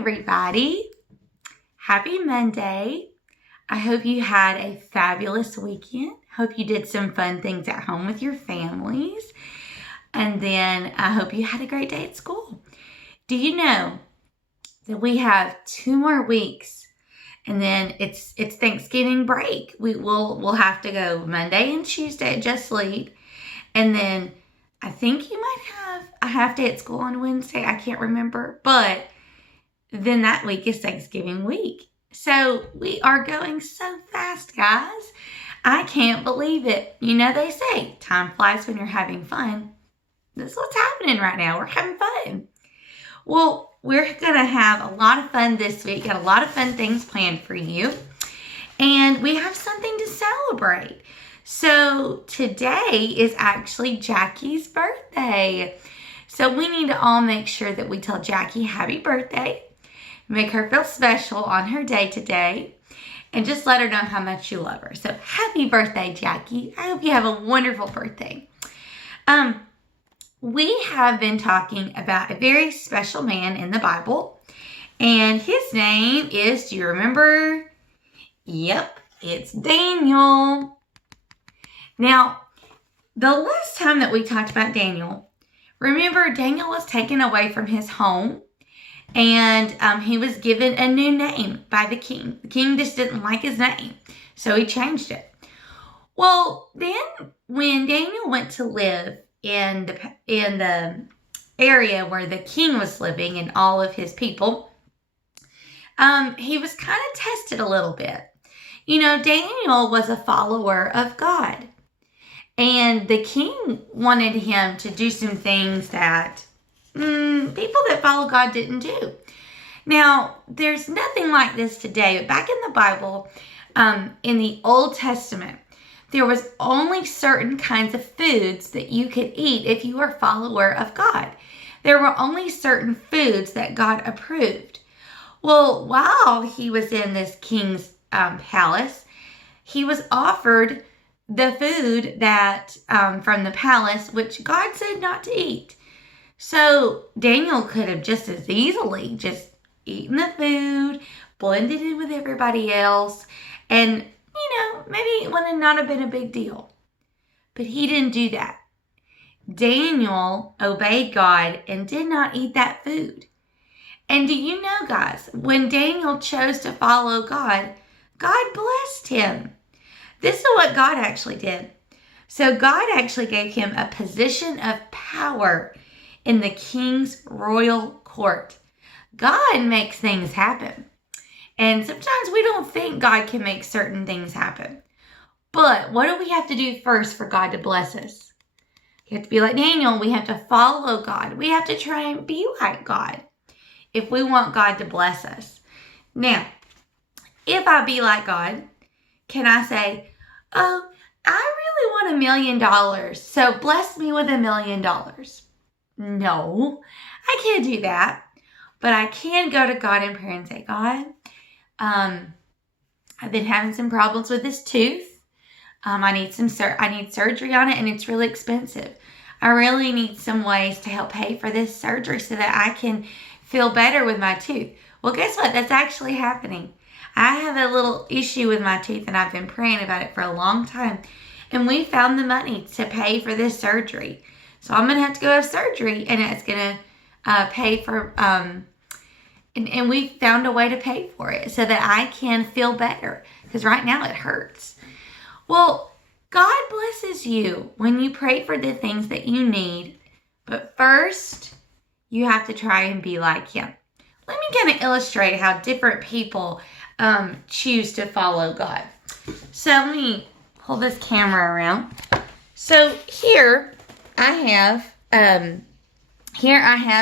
everybody. Happy Monday. I hope you had a fabulous weekend. Hope you did some fun things at home with your families. And then I hope you had a great day at school. Do you know that we have 2 more weeks and then it's Thanksgiving break. We'll have to go Monday and Tuesday at Just Lead. And then I think you might have a half day at school on Wednesday. I can't remember. But then that week is Thanksgiving week. So we are going so fast, guys. I can't believe it. You know, they say time flies when you're having fun. That's what's happening right now. We're having fun. Well, we're going to have a lot of fun this week. Got a lot of fun things planned for you. And we have something to celebrate. So today is actually Jackie's birthday. So we need to all make sure that we tell Jackie happy birthday. Make her feel special on her day today. And just let her know how much you love her. So happy birthday, Jackie. I hope you have a wonderful birthday. We have been talking about a very special man in the Bible. And his name is, do you remember? Yep, it's Daniel. Now, the last time that we talked about Daniel, remember Daniel was taken away from his home. And he was given a new name by the king. The king just didn't like his name, so he changed it. Well, then when Daniel went to live in the area where the king was living and all of his people, he was kind of tested a little bit. You know, Daniel was a follower of God. And the king wanted him to do some things that people that follow God didn't do. Now, there's nothing like this today, but back in the Bible, in the Old Testament, there was only certain kinds of foods that you could eat if you were a follower of God. There were only certain foods that God approved. Well, while he was in this king's palace, he was offered the food that from the palace, which God said not to eat. So Daniel could have just as easily just eaten the food, blended in with everybody else, and, you know, maybe it would not have been a big deal. But he didn't do that. Daniel obeyed God and did not eat that food. And do you know, guys, when Daniel chose to follow God, God blessed him. This is what God actually did. So God actually gave him a position of power in the king's royal court. God makes things happen. And sometimes we don't think God can make certain things happen. But what do we have to do first for God to bless us? We have to be like Daniel. We have to follow God. We have to try and be like God if we want God to bless us. Now, if I be like God, can I say, oh, I really want $1 million, so bless me with $1 million? No, I can't do that. But I can go to God in prayer and say, God, I've been having some problems with this tooth. I need surgery on it, and it's really expensive. I really need some ways to help pay for this surgery so that I can feel better with my tooth. Well, guess what? That's actually happening. I have a little issue with my tooth, and I've been praying about it for a long time. And we found the money to pay for this surgery. So I'm going to have to go have surgery, and it's going to pay for, and we found a way to pay for it so that I can feel better, because right now it hurts. Well, God blesses you when you pray for the things that you need, but first you have to try and be like him. Let me kind of illustrate how different people choose to follow God. So let me pull this camera around. So here I have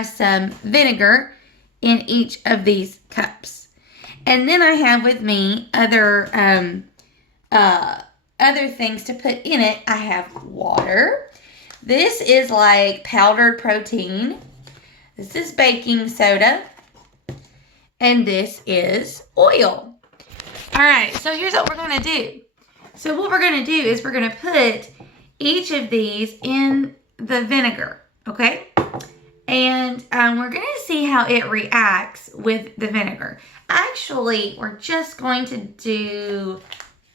some vinegar in each of these cups. And then I have with me other things to put in it. I have water. This is like powdered protein. This is baking soda. And this is oil. All right, so here's what we're going to do. So what we're going to do is we're going to put each of these in the vinegar, okay? And we're going to see how it reacts with the vinegar. Actually, we're just going to do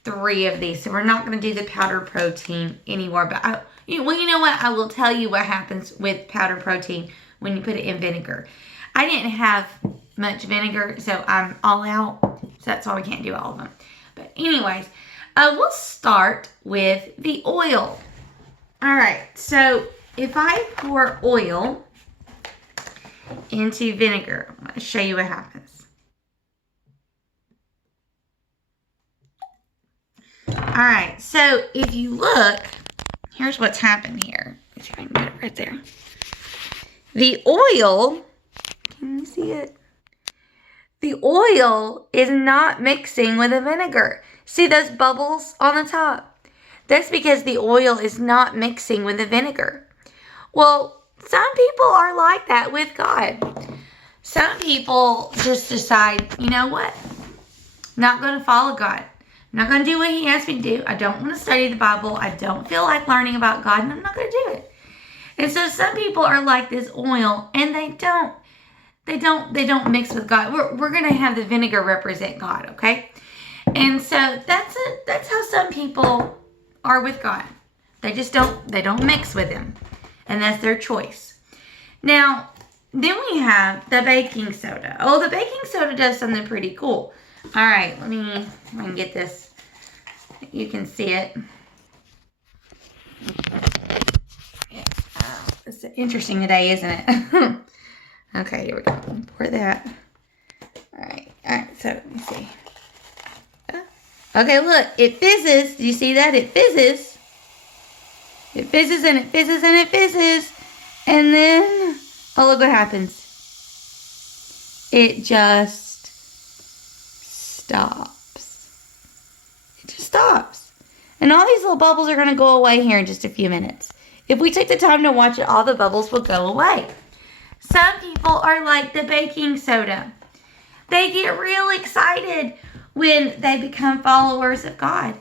3 of these. So we're not going to do the powdered protein anymore. But you know what? I will tell you what happens with powdered protein when you put it in vinegar. I didn't have much vinegar, so I'm all out. So that's why we can't do all of them. But anyways, we'll start with the oil. All right, so if I pour oil into vinegar, I'm going to show you what happens. All right, so if you look, here's what's happened here. Let's see if I can get it right there. The oil, can you see it? The oil is not mixing with the vinegar. See those bubbles on the top? That's because the oil is not mixing with the vinegar. Well, some people are like that with God. Some people just decide, you know what? I'm not going to follow God. I'm not going to do what He asked me to do. I don't want to study the Bible. I don't feel like learning about God, and I'm not going to do it. And so some people are like this oil, and they don't mix with God. We're going to have the vinegar represent God, okay? And so that's how some people are with God. They don't mix with Him. And that's their choice. Now, then we have the baking soda. Oh, the baking soda does something pretty cool. All right, let me get this. You can see it. It's interesting today, isn't it? Okay, here we go. Pour that. All right, so let me see. Okay, look, it fizzes. Do you see that? It fizzes. It fizzes and it fizzes and it fizzes. And then, oh, look what happens. It just stops. It just stops. And all these little bubbles are going to go away here in just a few minutes. If we take the time to watch it, all the bubbles will go away. Some people are like the baking soda. They get real excited when they become followers of God.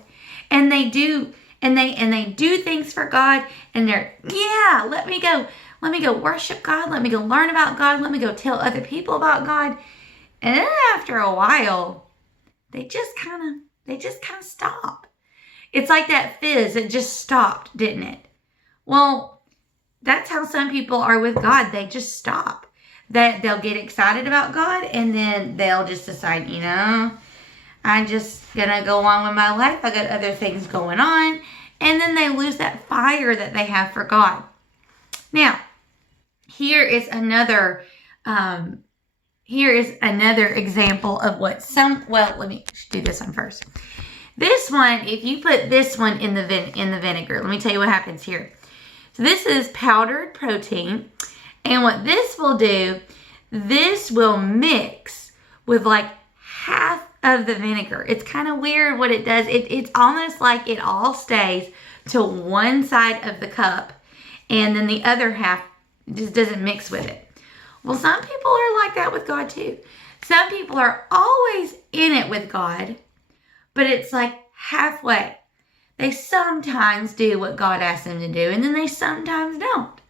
And they do things for God, and they're, yeah, let me go worship God, let me go learn about God, let me go tell other people about God. And then after a while, they just kind of stop. It's like that fizz, it just stopped, didn't it? Well, that's how some people are with God. They just stop. They'll get excited about God, and then they'll just decide, I'm just gonna go on with my life. I got other things going on. And then they lose that fire that they have for God. Now, here is another example of what let me do this one first. This one, if you put this one in the vinegar, let me tell you what happens here. So this is powdered protein. And what this will do, this will mix with like half of the vinegar. It's kind of weird what it does. It's almost like it all stays to one side of the cup, and then the other half just doesn't mix with it. Well, some people are like that with God too. Some people are always in it with God, but it's like halfway. They sometimes do what God asks them to do, and then they sometimes don't.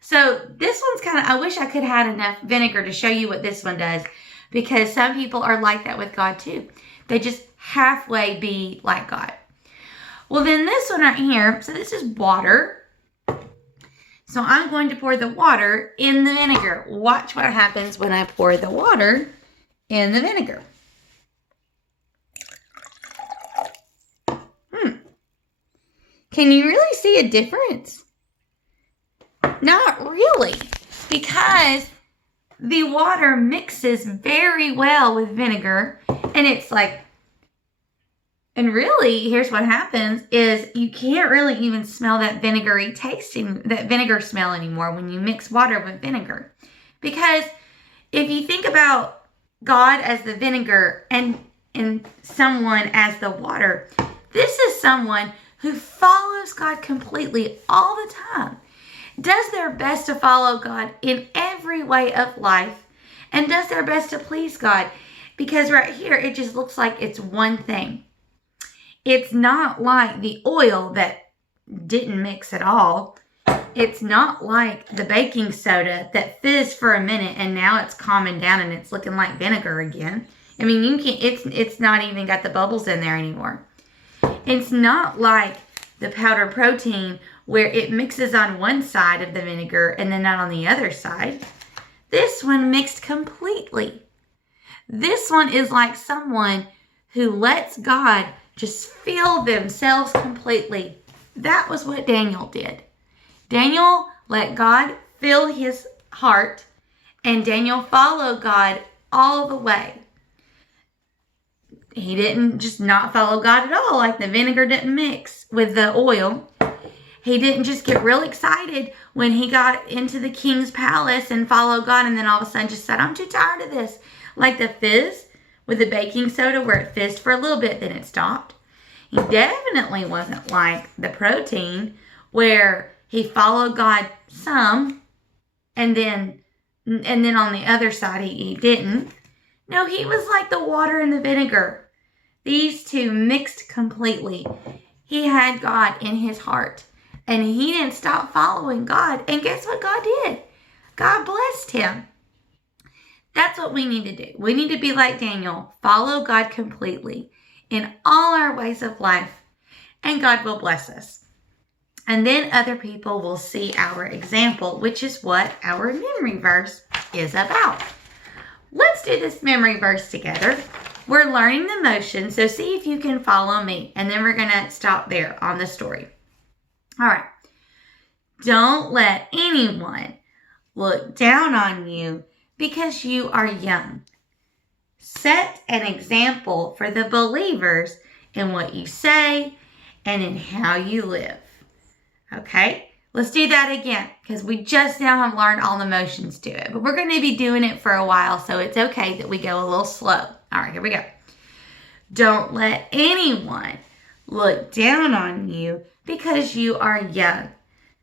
So this one's I wish I could have had enough vinegar to show you what this one does, because some people are like that with God too. They just halfway be like God. Well, then this one right here, so this is water. So I'm going to pour the water in the vinegar. Watch what happens when I pour the water in the vinegar. Can you really see a difference? Not really, because the water mixes very well with vinegar, and it's like, and really, here's what happens is you can't really even smell that vinegary tasting, that vinegar smell anymore when you mix water with vinegar. Because if you think about God as the vinegar and someone as the water, this is someone who follows God completely all the time, does their best to follow God in every way of life, and does their best to please God. Because right here, it just looks like it's one thing. It's not like the oil that didn't mix at all. It's not like the baking soda that fizzed for a minute and now it's calming down and it's looking like vinegar again. I mean, you can't. It's not even got the bubbles in there anymore. It's not like the powdered protein where it mixes on one side of the vinegar and then not on the other side. This one mixed completely. This one is like someone who lets God just fill themselves completely. That was what Daniel did. Daniel let God fill his heart, and Daniel followed God all the way. He didn't just not follow God at all, like the vinegar didn't mix with the oil. He didn't just get real excited when he got into the king's palace and followed God and then all of a sudden just said, I'm too tired of this. Like the fizz with the baking soda where it fizzed for a little bit, then it stopped. He definitely wasn't like the protein where he followed God some and then on the other side he didn't. No, he was like the water and the vinegar. These two mixed completely. He had God in his heart. And he didn't stop following God. And guess what God did? God blessed him. That's what we need to do. We need to be like Daniel. Follow God completely in all our ways of life. And God will bless us. And then other people will see our example, which is what our memory verse is about. Let's do this memory verse together. We're learning the motion, so see if you can follow me. And then we're going to stop there on the story. All right. Don't let anyone look down on you because you are young. Set an example for the believers in what you say and in how you live. Okay? Let's do that again because we just now have learned all the motions to it. But we're going to be doing it for a while, so it's okay that we go a little slow. All right, here we go. Don't let anyone look down on you because you are young.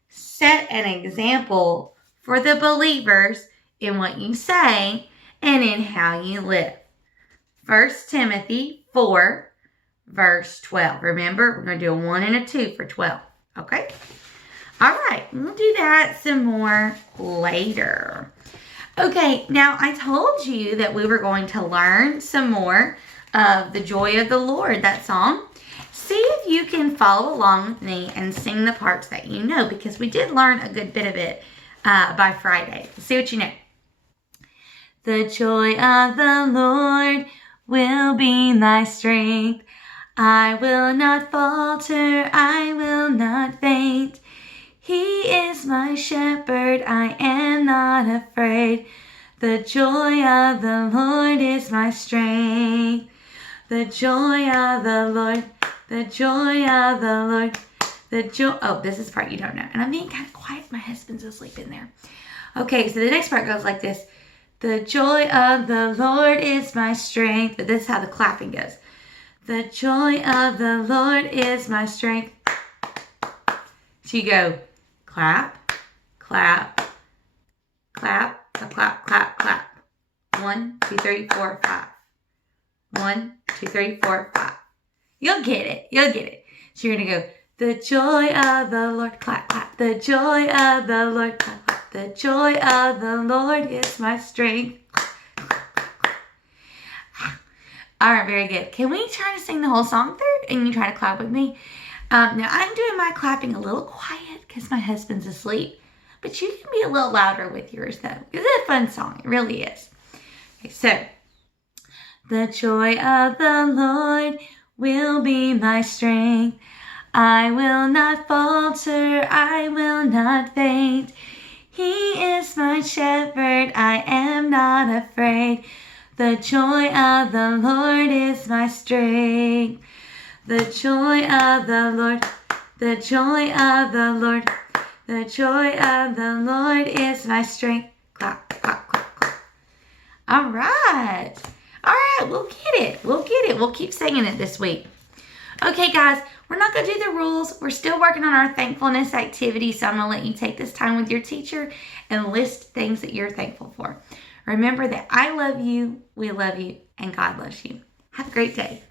Set an example for the believers in what you say and in how you live. 1 Timothy 4, verse 12. Remember, we're going to do a 1 and a 2 for 12. Okay? All right, we'll do that some more later. Okay, now I told you that we were going to learn some more of The Joy of the Lord, that song. See if you can follow along with me and sing the parts that you know, because we did learn a good bit of it by Friday. Let's see what you know. The joy of the Lord will be thy strength. I will not falter, I will not faint. He is my shepherd, I am not afraid. The joy of the Lord is my strength. The joy of the Lord, the joy of the Lord, the joy. Oh, this is the part you don't know. And I'm being kind of quiet. My husband's asleep in there. Okay, so the next part goes like this. The joy of the Lord is my strength. But this is how the clapping goes. The joy of the Lord is my strength. So you go clap, clap, clap, clap, clap, clap. 1, 2, 3, 4, 5. 1, 2, 3, 4, 5. You'll get it. You'll get it. So you're going to go, the joy of the Lord, clap, clap. The joy of the Lord, clap, clap. The joy of the Lord is my strength. All right, very good. Can we try to sing the whole song through and you try to clap with me? Now, I'm doing my clapping a little quiet because my husband's asleep. But you can be a little louder with yours, though. It's a fun song. It really is. Okay, so, the joy of the Lord will be my strength. I will not falter, I will not faint. He is my shepherd, I am not afraid. The joy of the Lord is my strength. The joy of the Lord, the joy of the Lord, the joy of the Lord is my strength. Clap, clap, clap, clap. All right. All right, we'll get it. We'll get it. We'll keep singing it this week. Okay, guys, we're not going to do the rules. We're still working on our thankfulness activity, so I'm going to let you take this time with your teacher and list things that you're thankful for. Remember that I love you, we love you, and God loves you. Have a great day.